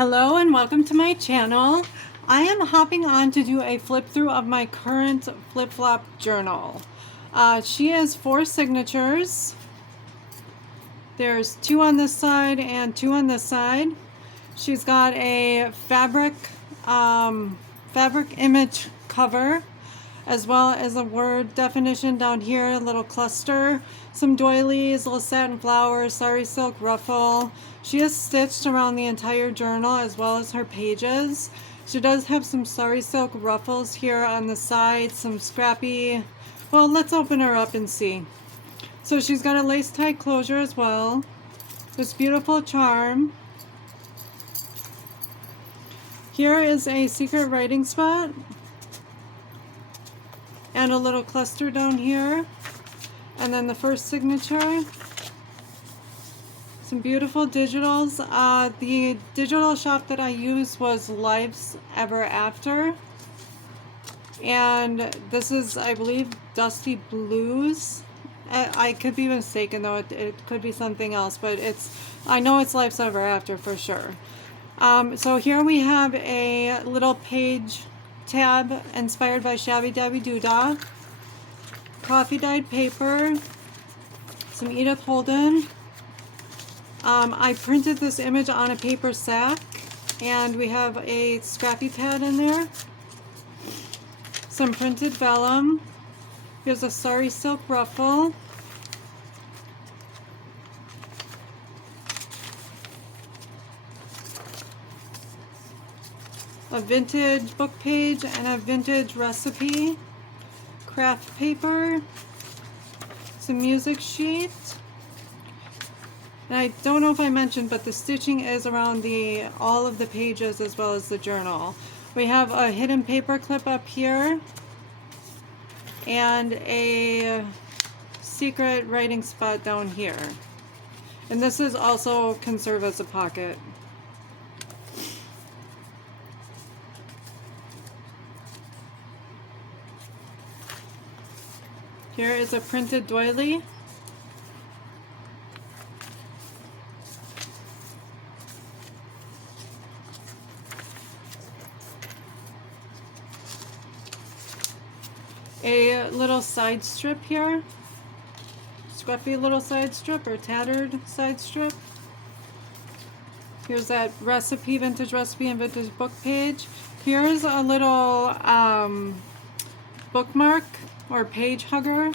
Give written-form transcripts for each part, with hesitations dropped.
Hello and welcome to my channel. I am hopping on to do a flip through of my current flip-flop journal. She has 4 signatures. There's 2 on this side and 2 on this side. She's got a fabric image cover, as well as a word definition down here, a little cluster, some doilies, little satin flowers, sari silk ruffle. She is stitched around the entire journal as well as her pages. She does have some sari silk ruffles here on the side, some scrappy, well, let's open her up and see. So she's got a lace tie closure as well, this beautiful charm. Here is a secret writing spot and a little cluster down here, and then the first signature. Some beautiful digitals. The digital shop that I used was Life's Ever After, and this is, I believe, Dusty Blues. I could be mistaken though, it could be something else, but I know it's Life's Ever After for sure. So here we have a little page tab inspired by Shabby Dabby Doodah, coffee dyed paper, some Edith Holden. I printed this image on a paper sack, and we have a scrappy pad in there, some printed vellum. Here's a sari silk ruffle, a vintage book page and a vintage recipe, craft paper, some music sheet. And I don't know if I mentioned, but the stitching is around all of the pages as well as the journal. We have a hidden paper clip up here and a secret writing spot down here. And this is also can serve as a pocket. Here is a printed doily. A little side strip here, scruffy little side strip or tattered side strip. Here's that recipe, vintage recipe and vintage book page. Here's a little bookmark or page hugger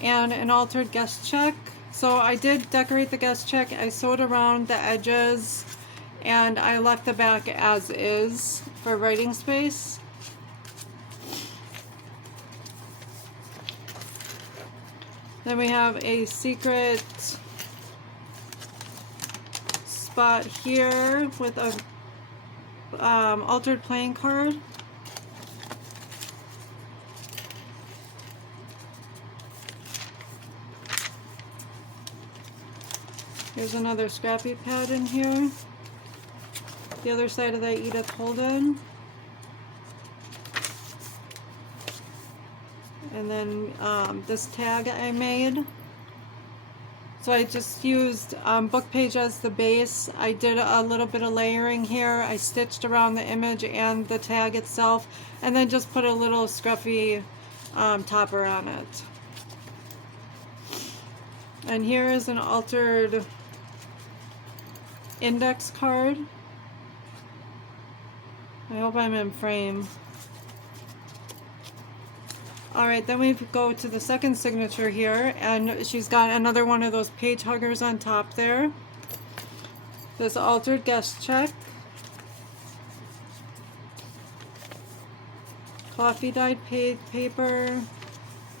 and an altered guest check. So I did decorate the guest check. I sewed around the edges and I left the back as is for writing space. Then we have a secret spot here with a altered playing card. Here's another scrappy pad in here. The other side of that Edith Holden. And then this tag I made. So I just used book page as the base. I did a little bit of layering here. I stitched around the image and the tag itself, and then just put a little scruffy topper on it. And here is an altered index card. I hope I'm in frame. Alright, then we go to the second signature here, and she's got another one of those page huggers on top there. This altered guest check, coffee dyed paper,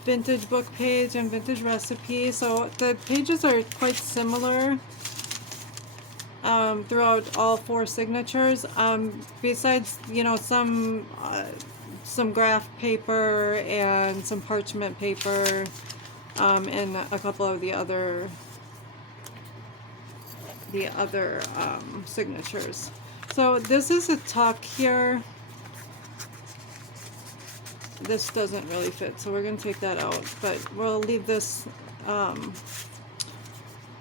vintage book page, and vintage recipe. So the pages are quite similar throughout all 4 signatures. Besides, you know, some graph paper and some parchment paper, and a couple of the other signatures. So this is a tuck here. This doesn't really fit, so we're going to take that out, but we'll leave this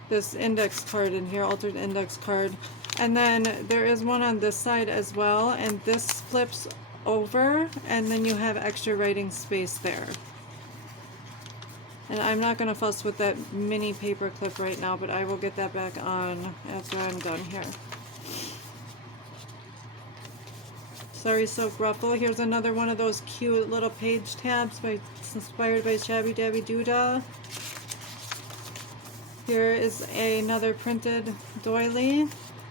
this index card in here, altered index card. And then there is one on this side as well, and this flips over, and then you have extra writing space there. And I'm not going to fuss with that mini paper clip right now, but I will get that back on after I'm done here. Sorry Silk Ruffle. Here's another one of those cute little page tabs inspired by Shabby Dabby Doodah. Here is another printed doily.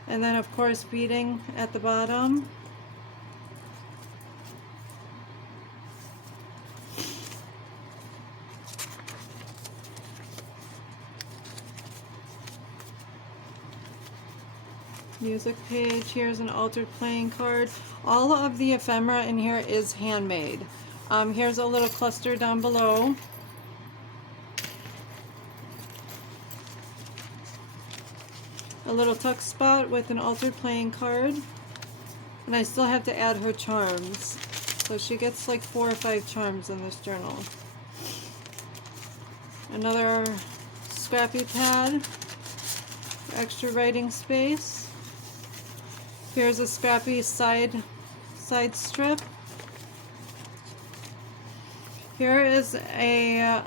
And then of course beading at the bottom. Music page. Here's an altered playing card. All of the ephemera in here is handmade. Here's a little cluster down below. A little tuck spot with an altered playing card. And I still have to add her charms. So she gets like 4 or 5 charms in this journal. Another scrappy pad. Extra writing space. Here's a scrappy side strip. Here is a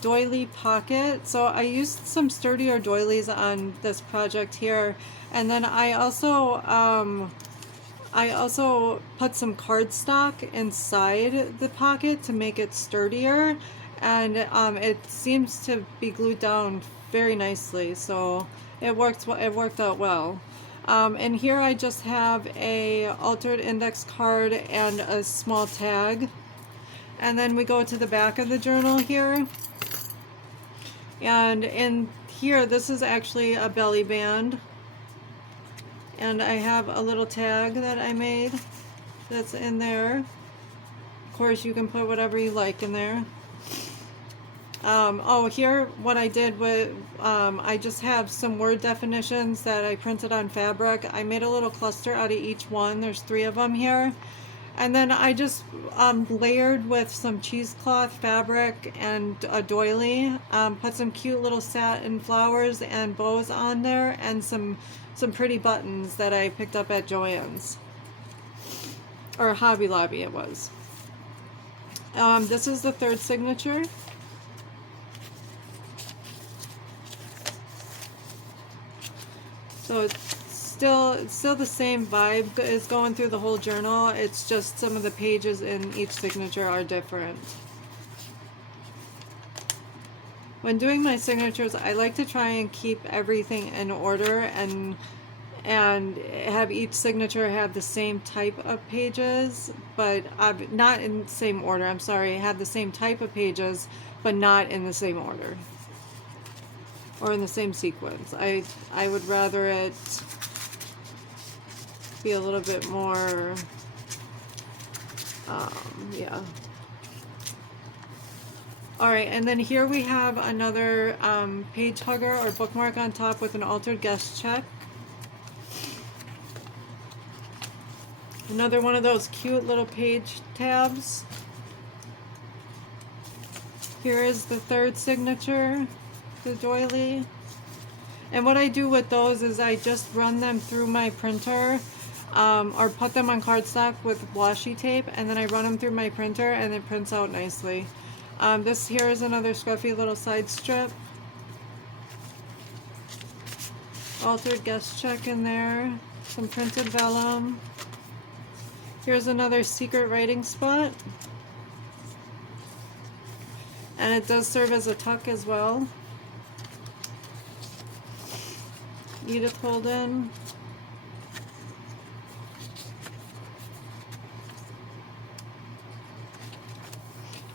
doily pocket. So I used some sturdier doilies on this project here, and then I also put some cardstock inside the pocket to make it sturdier, and it seems to be glued down very nicely. So it worked out well. And here I just have a altered index card and a small tag. And then we go to the back of the journal here. And in here, this is actually a belly band. And I have a little tag that I made that's in there. Of course, you can put whatever you like in there. Oh, here what I did was I just have some word definitions that I printed on fabric. I made a little cluster out of each one. There's 3 of them here. And then I just layered with some cheesecloth fabric and a doily. Put some cute little satin flowers and bows on there, and some pretty buttons that I picked up at Joann's. Or Hobby Lobby it was. This is the 3rd signature. So it's still the same vibe is going through the whole journal. It's just some of the pages in each signature are different. When doing my signatures, I like to try and keep everything in order and have each signature have the same type of pages, but not in the same order. I'm sorry, have the same type of pages, but not in the same order. Or in the same sequence. I would rather it be a little bit more, yeah. Alright, and then here we have another page hugger or bookmark on top with an altered guest check. Another one of those cute little page tabs. Here is the 3rd signature. The doily. And what I do with those is I just run them through my printer, or put them on cardstock with washi tape, and then I run them through my printer and it prints out nicely. This here is another scruffy little side strip. Altered guest check in there. Some printed vellum. Here's another secret writing spot. And it does serve as a tuck as well. Edith Holden.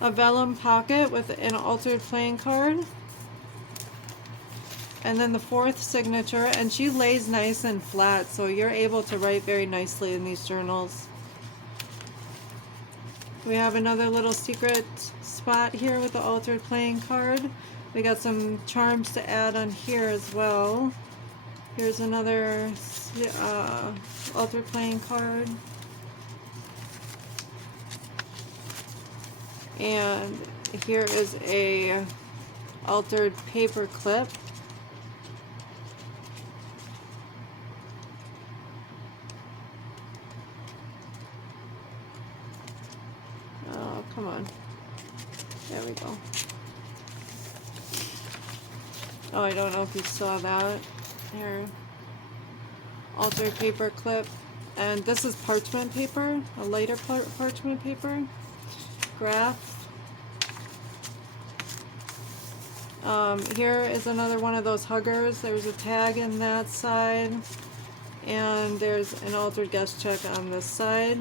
A vellum pocket with an altered playing card. And then the 4th signature, and she lays nice and flat, so you're able to write very nicely in these journals. We have another little secret spot here with the altered playing card. We got some charms to add on here as well. Here's another altered playing card. And here is a altered paper clip. Come on. There we go. Oh, I don't know if you saw that. Here. Altered paper clip. And this is parchment paper, a lighter parchment paper. Graph. Here is another one of those huggers. There's a tag in that side. And there's an altered guest check on this side.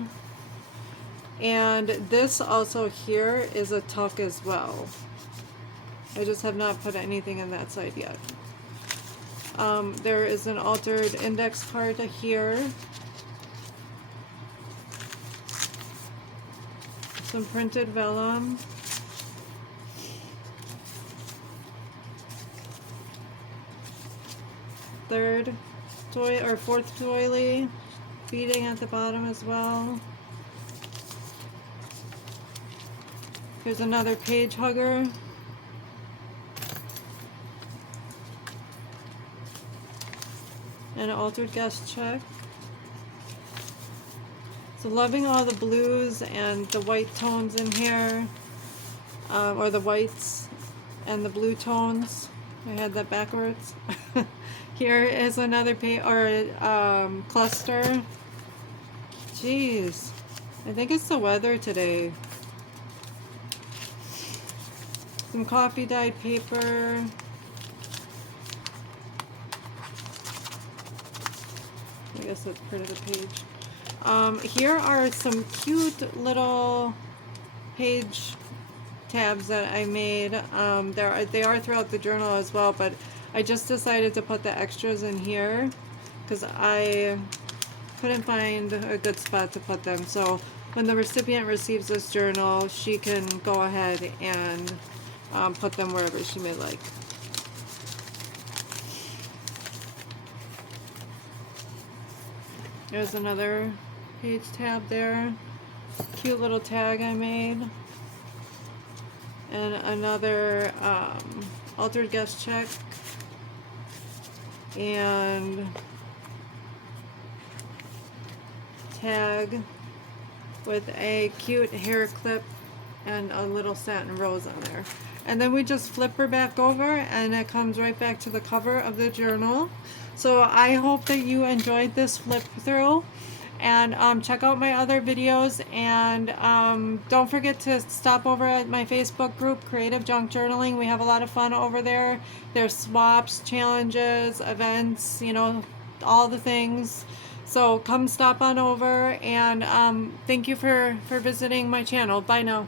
And this also here is a tuck as well. I just have not put anything in that side yet. There is an altered index card here. Some printed vellum. Third or fourth doily, beading at the bottom as well. Here's another page hugger. And an altered guest check. So loving all the blues and the white tones in here, or the whites and the blue tones. I had that backwards. Here is another cluster. Jeez, I think it's the weather today. Some coffee dyed paper. I guess that's part of the page. Here are some cute little page tabs that I made. They are throughout the journal as well, but I just decided to put the extras in here because I couldn't find a good spot to put them. So when the recipient receives this journal, she can go ahead and put them wherever she may like. There's another page tab there. Cute little tag I made. And another altered guest check. And tag with a cute hair clip and a little satin rose on there. And then we just flip her back over and it comes right back to the cover of the journal. So I hope that you enjoyed this flip through, and check out my other videos, and don't forget to stop over at my Facebook group, Creative Junk Journaling. We have a lot of fun over there. There's swaps, challenges, events, you know, all the things. So come stop on over, and thank you for visiting my channel. Bye now.